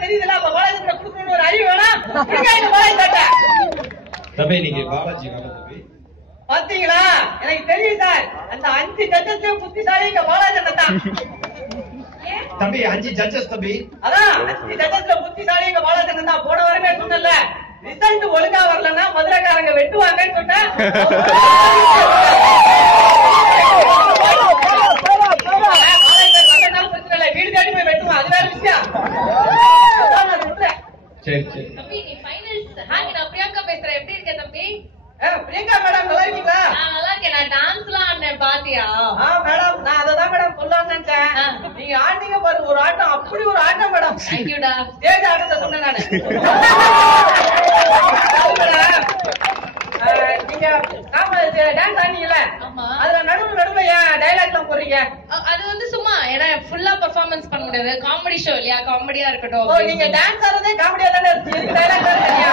தெரியுதுல அப்ப பாலாஜி கொடுக்கணும் ஒரு அறிவு வேணாம். தம்பி நீங்க பாலாஜி வேலை தம்பி பாத்தீங்களா? எனக்கு தெரியும் சார், அந்த 5 ஜட்ஜஸ் புத்திசாலி இங்க பாலாஜி தான் தம்பி. 5 ஜட்ஜஸ் தம்பி. அதான் 5 ஜட்ஜஸ்ல புத்திசாலி இங்க பாலாஜி தான். போன வாரமே சொன்னல, ரிசல்ட் ஒழுங்கா வரலன்னா மதுரைக்காரங்க வெட்டுவாங்கன்னு சொன்னேன். வீடு தேடி போய் வெட்டுவான், அது வேற விஷயம். சரி சரி தம்பி நீ ஃபைனல்ஸ் ஹாய் நான் பிரியங்கா பேசுறேன். எப்படி இருக்க தம்பி? பிரியங்கா மேடம் நல்லா இருக்கீங்களா? நான் நல்லா இருக்கேன். நான் டான்ஸ்லாம் ஆடுனேன் பாத்தியா? மேடம் நான் அததான் மேடம் சொல்லலாம்னு நினைச்சேன். நீங்க ஆடுனீங்க பாரு ஒரு ஆட்டம், அப்படி ஒரு ஆட்டம் மேடம். தேங்க்யூடா. ஸ்டேஜ் ஆட்டத்தை சொன்னேன் நானு. நீங்க டான்ஸ் ஆடுனீங்கல்ல, அதுல நடுவுல ஏன் டைலாக் எல்லாம் போடுறீங்க? அது வந்து சும்மா ஏன்னா ஃபுல்லா பெர்ஃபார்மன்ஸ் பண்ண முடியாது. காமெடி ஷோ இல்லையா, காமெடியா இருக்கட்டும். நீங்க டான்ஸ் ஆடுறதே காமெடியா தானே இருக்கு, டைலாக் தான் தெரியா?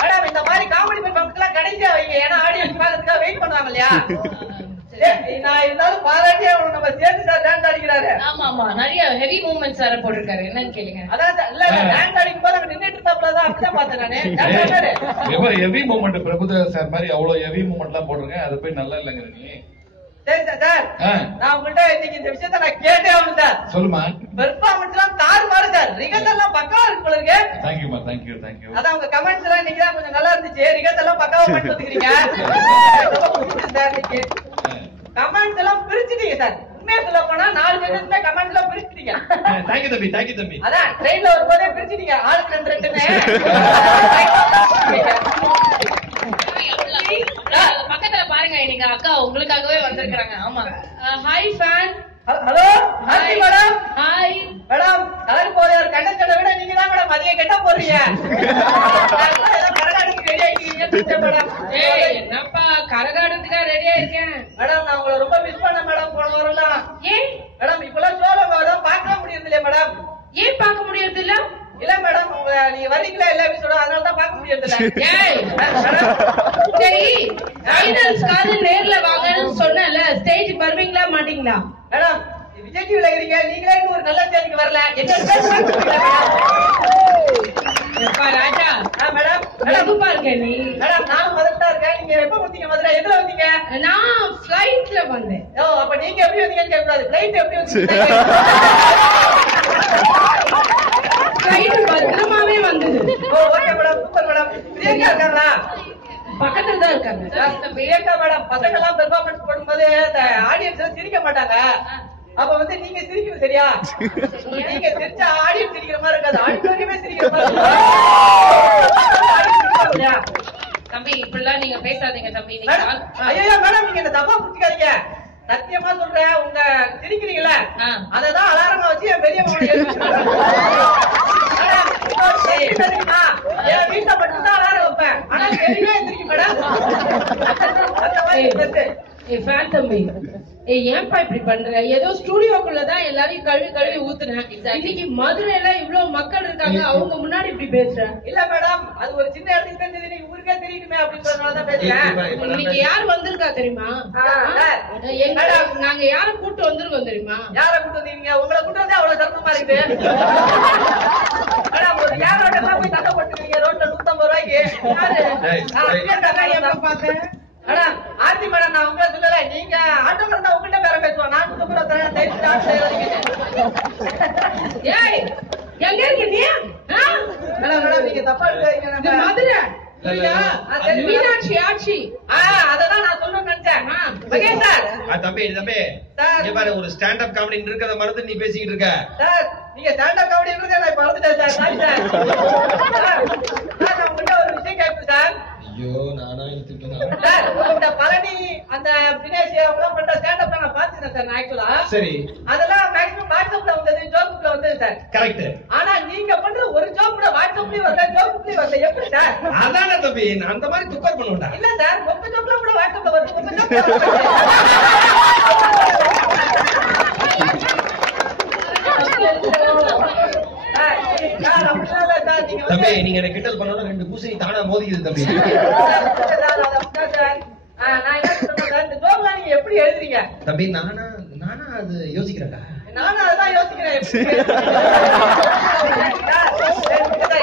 மேடம் இந்த மாதிரி காமெடி பெர்ஃபார்மன்ஸ் எல்லாம் கடைசியா வைங்க, ஏன்னா ஆடியன்ஸ் பாக்கிறதுக்காக வெயிட் பண்ணுவாங்க இல்லையா? நான் இருந்தாலும் பாராட்டியே நம்ம சேர்ந்து சார் டான்ஸ் ஆடிக்கிறாரு. ஆமா ஆமா நிறைய ஹெவி மூவ்மெண்ட்ஸ் வேற போட்டிருக்காரு. என்னன்னு கேளுங்க. அதான் இல்ல டான்ஸ் ஆடிக்கும் போது அங்க நின்னுட்டு இருந்தாப்லதான் அப்படிதான் பார்த்தேன் நானு. ஹெவி மூவ்மெண்ட் பிரபுதேவா சார் மாதிரி அவ்வளவு ஹெவி மூவ்மெண்ட் எல்லாம் போடுறேன், அது போய் நல்லா இல்லைங்கிற நீ. சரி சார், நான் உங்கள்கிட்ட இன்னைக்கு இந்த விஷயத்த நான் கேட்டே ஆகணும் சார். சொல்லுமா. பெர்ஃபார்மன்ஸ் எல்லாம் தாறுமாறு சார், ரிகர்சல் எல்லாம் பக்காவா இருக்கு போல இருக்கு. தேங்க்யூமா தேங்க்யூ தேங்க்யூ. அதான் உங்க கமெண்ட்ஸ் எல்லாம் இன்னைக்கு தான் கொஞ்சம் நல்லா இருந்துச்சு, ரிகர்சல் எல்லாம் பக்காவா பண்ணிட்டு வந்துக்கிறீங்க சார். கமெண்ட்ஸ் எல்லாம் பிரிச்சுட்டீங்க சார், உண்மையா சொல்ல போனா 4 ஜட்ஜஸ்மே கமெண்ட்ஸ் எல்லாம் பிரிச்சுட்டீங்க. தேங்க்யூ தம்பி தேங்க்யூ தம்பி. அதான் ட்ரெயின்ல வரும்போதே பிரிச்சுட்டீங்க, ஆளுக்கு 2 பக்கத்துல பாருங்க, இன்னைக்கு அக்கா உங்களுக்காகவே வந்திருக்காங்க. ஆமா hi fan. Hello hi madam. Hi madam, colour போற ஒரு கண்டஸ்டன்ட விட நீங்க தான் மேடம் அதிக கெட்ட போறீங்க. கரகாட்டத்துக்கு ரெடி ஆயிட்டீங்க மேடம். என்னப்பா கரகாட்டத்துக்கா ரெடியா இருக்கேன் மேடம். நான் உங்களை ரொம்ப மிஸ் பண்ணேன் மேடம் போன வாரம்லாம். ஏன் மேடம் இப்பெல்லாம் சோழ வரும் பார்க்க முடியறது இல்லையா மேடம்? ஏன் பார்க்க முடியறது இல்ல? இல்ல மேடம், நீங்க வர்றீங்களா எல்லா எபிசோட, அதனால தான் பார்க்க முடியறது இல்ல. சரி ஃபைனல்ஸ்க்காக நேர்ல வாங்கன்னு சொன்னல, ஸ்டேஜ் வருவீங்களா மாட்டீங்களா? மேடம் விஜய் டிவில இருக்கீங்க, நீங்களே இன்னும் ஒரு நல்ல ஸ்டேஜுக்கு வரல. எப்பா ராஜா. மேடம் எதுப்பா இருக்க நீ? மேடம் நானும் மதுரை தான் இருக்கேன். நீங்க எப்ப வந்தீங்க மதுரை? எதுல வந்தீங்க? நான் ஃபிளைட்ல வந்தேன். அப்ப நீங்க எப்படி வந்தீங்கன்னு கேட்கக்கூடாது, ஃபிளைட் எப்படி வந்தீங்க? ஃபிளைட் பத்திரமாவே வந்தது. Okay madam, super madam. Priyanka இருக்காங்களா? பக்கத்துல தான் இருக்காங்க. பிரியங்கா மேடம் பசங்க எல்லாம் பெர்ஃபார்மன்ஸ் போடும்போது அந்த ஆடியன்ஸ் சிரிக்க மாட்டாங்க. அப்ப வந்து நீங்க சிரிக்கணும் சரியா? நீங்க சிரிச்சா ஆடியன்ஸ் சிரிக்கிற மாதிரி இருக்காது, ஆடியன்ஸே சிரிக்கிற மாதிரி இருக்கும். தம்பி இப்படிலாம் நீங்க பேசாதீங்க தம்பி. ஐயோ மேடம், நீங்க என்ன தப்பா புரிஞ்சுக்காதீங்க. சத்தியமா சொல்றேன், உங்க சிரிக்கிறீங்களா அததான் அலாரமா வச்சு என் பெரிய தெரியுமா? என் வீட்டை மட்டும்தான் அலாரம் வைப்பேன், ஆனா தெரியவே எந்திரிக்கும் மேடம். அந்த மாதிரி ஃபேன் தம்பி, ஏன்பா இப்படி பண்ற? ஏதோ ஸ்டுடியோக்குள்ளதான் எல்லாரையும் கழுவி ஊத்துனேன். இன்னைக்கு மதுரையில இவ்வளவு மக்கள் இருக்காங்க, அவங்க முன்னாடி இப்படி பேசுறேன். இல்ல மேடம், அது ஒரு சின்ன இடத்துக்கு தெரிஞ்சது, ஊருக்கே தெரியுமே அப்படின்றதுனாலதான் பேசுறேன். இன்னைக்கு யார் வந்திருக்கா தெரியுமா? நாங்க யார கூட்டு வந்திருக்கோம் தெரியுமா? யார கூட்டு வந்தீங்க? உங்களை கூட்டு வந்து அவ்வளவு சிரமமா இருக்குது மேடம். ஒரு யாரோட போய் சண்டை போட்டுருக்கீங்க ரோட்ல 150 ரூபாய்க்கு. யாரு பார்த்தேன் மேடம்? ஆர்த்தி மேடம், நான் உங்களை சொல்லல, நீங்க ஆட்டோமேட்டிக் தான் உங்ககிட்ட பேர பேசுவோம். நான் ஏய் எங்க இருக்க நீ? மேடம் நீங்க தப்பா எடுக்காதீங்க. மதுரை மீனாட்சி ஆட்சி. அததான் நான் சொல்லணும்னு நினைச்சேன். மகேஷ் சார். தம்பி தம்பி இங்க பாரு, ஒரு ஸ்டாண்ட் அப் காமெடி இருக்கிறத மறந்து நீ பேசிக்கிட்டு இருக்க. சார் நீங்க ஸ்டாண்ட் அப் காமெடி இருக்கிறத நான் மறந்துட்டேன் சார். Sorry sir. நான் உங்ககிட்ட ஒரு விஷயம் கேட்பேன் சார். ஐயோ நானா எடுத்துட்டேன் சார். இந்த பழனி அந்த தினேஷ் அவங்க பண்ற ஸ்டாண்ட் அப் நான் பாத்துட்டேன் சார். நான் ஆக்சுவலா சரி அதெல்லாம் மேக்ஸிமம் வாட்ஸ்அப்ல வந்தது, ஜோக்குல வந்தது சார். கரெக்ட். ஆனா நீங்க பண்ற ஒரு ஜோக் கூட வாட்ஸ்அப்லயும் வரல, ஜோக்குலயும் வரல, எப்படி சார்? அதானே தம்பி, நான் அந்த மாதிரி துக்கர் பண்ணுவேன்டா. இல்ல சார், உங்க ஜோக்ல கூட வாட்ஸ்அப்ல வருது, உங்க ஜோக்ல தம்பி நீங்க என்ன கிண்டல் பண்ணணும், 2 பூசணி தானா மோதிக்குது தம்பி. நான் என்ன சொல்றேன், இந்த ஜோக்லாம் நீங்க எப்படி எழுதுறீங்க தம்பி? நானா அது யோசிக்கிறேன்டா. நானும் அதான் யோசிக்கிறேன்.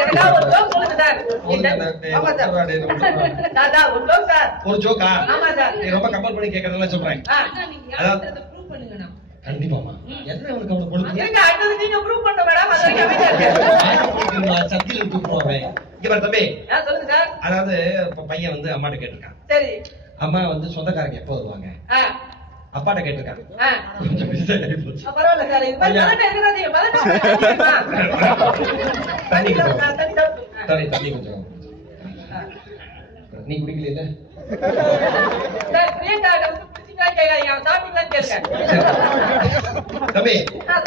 எனக்கா ஒரு ஜோக் சொல்லுங்க சார். ஆமா சார். ஒரு ஜோக் சார். ஒரு ஜோக்கா? ஆமா சார். நீ ரொம்ப கம்பல் பண்ணி கேக்குறதுனால சொல்றேன். நீங்க ப்ரூவ் பண்ணுங்கண்ணா. கண்டிப்பாமா. என்ன உனக்கு அவளை கொடுத்து இருங்க, அடுத்தது நீங்க ப்ரூவ் பண்ண மேடம். அது வரைக்கும் அமைதியா இருக்கேன். சத்தியில தூக்குவாங்க. இங்க பாரு தம்பி. சொல்லுங்க சார். அதாவது பையன் வந்து அம்மாட்ட கேட்டிருக்கான். சரி. அம்மா வந்து சொந்தக்காரங்க எப்போ வருவாங்க? அப்பாட்ட கேட்டிருக்காங்க. கொஞ்சம் பிஸியா போச்சு. பரவாயில்ல சார். இது மாதிரி பதட்டம் இருக்குதா? நீங்க பதட்டம் தண்ணி கொஞ்சம். நீ குடிக்கல? சார் பிரியங்கா பிடிச்சிங்களா கேட்காதீங்க. சாப்பிட்டீங்களான்னு கேளுங்க. தம்பி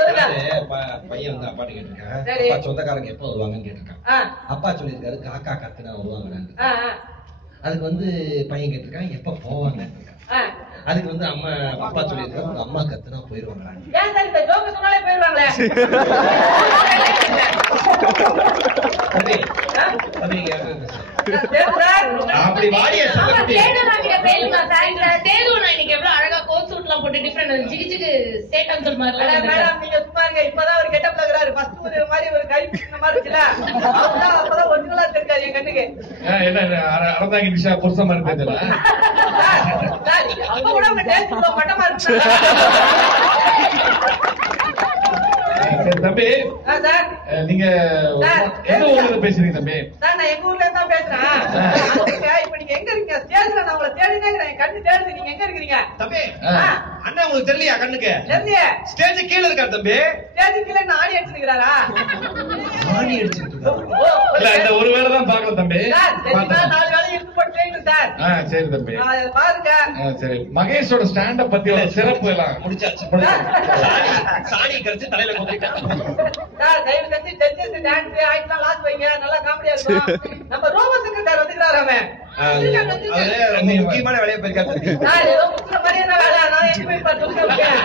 சொல்லுங்க. பையன் வந்து அப்பாட்ட கேட்டிருக்கான். சரி. அப்பா சொந்தக்காரங்க எப்போ வருவாங்கன்னு கேட்டிருக்கான். அப்பா சொல்லியிருக்காரு காக்கா கத்துனா வருவாங்க. அதுக்கு வந்து பையன் கேட்டிருக்கான் எப்ப போவாங்க. அதுக்கு வந்து அம்மா அப்பா சொல்லியிருக்காரு உங்க அம்மா கத்துனா போயிருவாங்க. ஏன் சார் இந்த ஜோக்க சொன்னாலே போயிருவாங்களே? அப்படி வாடிய அழகா கோட் சூட் எல்லாம் போட்டு டிஃபரெண்ட் ஜிகு ஜிகு ஸ்டேட் அங்கிள் மாதிரி. மேடம் நீங்க சும்மா இருங்க. இப்பதான் ஒரு கெட்டப்ல இருக்கிறாரு. ஃபர்ஸ்ட் ஒரு மாதிரி ஒரு கை பிடிக்கிற மாதிரி இருக்குல்ல, அப்பதான் ஒரிஜினலா தெரிஞ்சாரு என் கண்ணுக்கு. என்ன அறந்தாங்கி நிஷா புருஷ மாதிரி தெரிஞ்சல. அப்ப கூட உங்க டேஸ்ட் மட்டமா இருக்கு தம்பி. நீங்க எந்த ஊர்ல பேசுறீங்க தம்பி? சார் நான் எங்க ஊர்ல இருந்து தான் பேசுறேன். இப்ப நீங்க எங்க இருக்கீங்க? ஸ்டேஜ்ல நான் உங்களை தேடினே இருக்கிறேன். என் கண்ணு தேடுது. நீங்க எங்க இருக்கிறீங்க? தம்பி அண்ணா உங்களுக்கு தெரியலையா? கண்ணுக்கு தெரியலையே. ஸ்டேஜ் கீழ இருக்காரு தம்பி. ஸ்டேஜ் கீழ நான் ஆடி அடிச்சிருக்காரா? ஆடி அடிச்சிருக்காரு. இல்ல இந்த ஒரு வேளை தான் பார்க்கல தம்பி. சார் சரிமா 4 வேளை இருக்கு போட்டுங்க சார். சரி தம்பி. பாருங்க. சரி மகேஷோட ஸ்டாண்ட் அப் பத்தி சிறப்பு எல்லாம் முடிச்சாச்சு. சாணி கரைச்சு தலையில கொத்திட்டான். சார் தயவு செஞ்சு ஜட்ஜஸ் டான்ஸ் ஆயிட்டா லாஸ்ட் வைங்க. நல்லா காமெடியா இருக்கும். நம்ம ரோம செக்ரட்டரி வந்துக்கிறாரு அவன். ரொம்ப முக்கியமான வேலையை போயிருக்காரு. சார் ஏதோ முக்கிய மாதிரியான வேலை. நான் எங்க போய் பார்த்துருக்கேன்.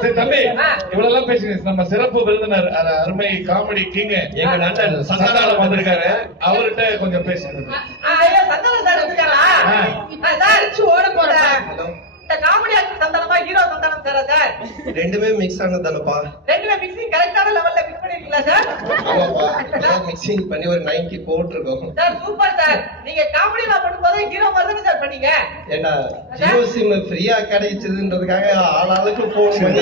சரி தம்பி இவ்வளவு பேசுங்க. நம்ம சிறப்பு விருந்தினர் அருமை காமெடி கிங் எங்க நண்பன் சந்தானம் வந்திருக்காரு. அவர்கிட்ட கொஞ்சம் பேசுங்க. ஐயோ சந்தானம் சார் வந்துட்டாரா? சார் ஓட போறேன். இந்த காமெடி ஆக்டர் சந்தானமா ஹீரோ சந்தானம் சார்? சார் ரெண்டுமே மிக்ஸ் ஆனதானப்பா. ரெண்டுமே மிக்சிங் கரெக்டான லெவல்ல மிக்ஸ் பண்ணிருக்கீங்களா சார்? ஆமாப்பா மிக்சிங் பண்ணி ஒரு 90 போட்டுருக்கோம். Sir super sir. நீங்க காமெடில பண்ணும்போது ஹீரோ மாதிரி தானே சார் பண்ணீங்க? ஏண்டா ஜியோ சிம் ஃப்ரீயா கிடைச்சதுன்றதுக்காக ஆளாளுக்கு போன் பண்ணி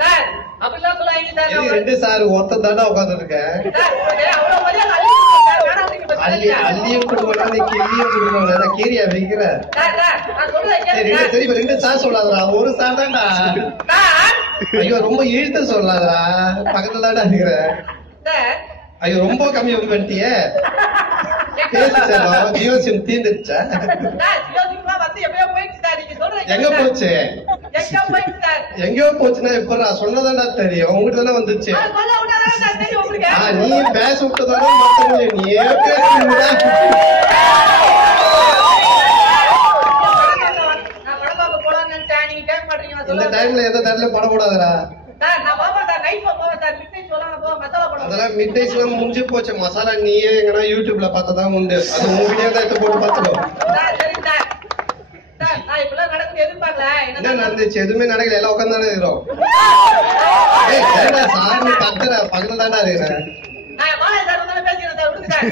சார் அப்படிலாம் சொல்லாதீங்க சார். ரெண்டு சார் ஒருத்தன் தாண்டா உட்கார்ந்து இருக்கேன். அள்ளியும் கொடுக்கணும் நீ கிள்ளியும் கொடுக்கணும். கீரியா வைக்கிற ரெண்டு சார் சொல்லாதடா. ஒரு சார் தான்டா. ஐயோ ரொம்ப இழுத்து சொல்லாதடா. பக்கத்துல தான்டா இருக்கிற. ஐயோ ரொம்ப கம்மி பண்ணிட்டியே. பேசு சார். ஜியோ சிம் தீர்ந்துருச்சா? எங்க போச்சு? எங்கயோ போச்சுன்னா எப்படா சொன்னதாண்டா தெரியும். உங்ககிட்ட தானே வந்துச்சு. நீ பேச விட்டதான மத்தவங்க நீயே பேசுறீங்களா? இந்த டைம்ல எந்த டைம்ல போடக்கூடாதுடா. அதெல்லாம் மிட் நைட் எல்லாம் முடிஞ்சு போச்சு. மசாலா நீயே எங்கன்னா யூடியூப்ல பார்த்ததான் உண்டு. அது உங்க வீடியோ தான் எடுத்து போட்டு பார்த்துக்கோ. என்ன நடந்துச்சு? எதுவுமே நடக்கல. எல்லாம் உட்காந்து இருக்கிறோம். சாமி கத்துற பக்கத்துல தாண்டா இருக்கிறேன்.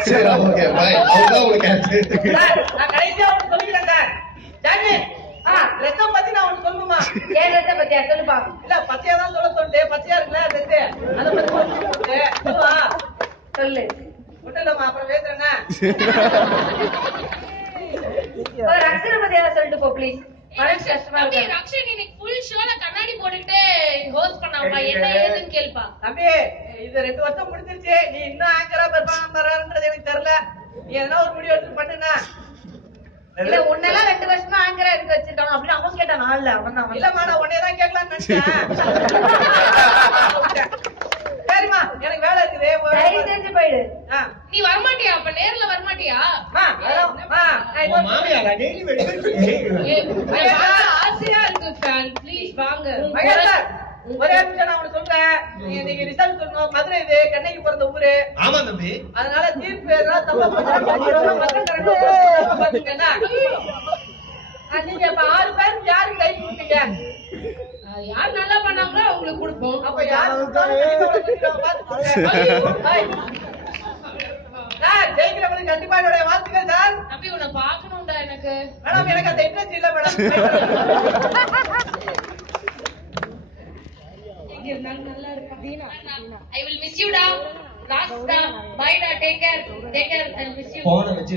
சரி ஓகே பாய். அவதான் உங்களுக்கு பத்தி நான் ஒண்ணு சொல்லுமா? ஏன் ரத்த பத்தியா சொல்லுப்பா. இல்ல பச்சையா தான் சொல்ல சொல்லிட்டு பச்சையா இருக்குல்ல அதை பத்தி சொல்லு. விட்டுலமா அப்புறம் பேசுறேன்னா ரக்ஷனை பத்தியா சொல்லிட்டு போ ப்ளீஸ். கண்ணாடி போட்டுட்டு ஹோஸ்ட் பண்ணாப்பா என்ன ஏதுன்னு கேள்பா. தம்பி இது 2 வருஷம் முடிஞ்சிருச்சு. நீ இன்னும் ஆங்கரா பெர்ஃபார்ம் பண்றன்றது எனக்கு தெரியல. நீ எதனா ஒரு முடிவு எடுத்து பண்ணுனா. இல்ல உன்னெல்லாம் 2 வருஷமா ஆங்கரா எடுத்து வச்சிருக்காங்க அப்படின்னு அவன் கேட்டான். இல்ல அவன் தான். இல்ல மேடம் உன்னையதான் கேட்கலாம்னு நினைச்சேன். சரிமா எனக்கு வேலை இருக்குது. தெரிஞ்சு போயிடு. நீ வரமாட்டியா? அப்ப நேர்ல வரமாட்டியா? ஆசையா இருக்கு. ப்ளீஸ் வாங்க. ஒரே நிமிஷம் நான் உனக்கு சொல்றேன். நீங்க ரிசல்ட் சொல்லணும். மதுரை இது கண்ணைக்கு பிறந்த ஊரு. ஆமா தம்பி. அதனால தீர்ப்பு ஏதாவது தப்பா பாத்துக்கன்னா நீங்க இப்ப 6 பேர் யாருக்கு கை கொடுப்பீங்க? யார் நல்லா பண்ணாங்களோ அவங்களுக்கு கொடுப்போம். அப்ப யாரு ஜெயிக்கிறவங்களுக்கு கண்டிப்பா என்னுடைய வாழ்த்துக்கள் சார். தம்பி உன்னை பாக்கணும்டா எனக்கு. மேடம் எனக்கு அந்த இன்ட்ரெஸ்ட் இல்ல மேடம். எங்க இருந்தாலும் நல்லா இருக்கா? I will miss you டா. லாஸ்ட் டா. பை டா. Take care. I will miss you. போன வச்சு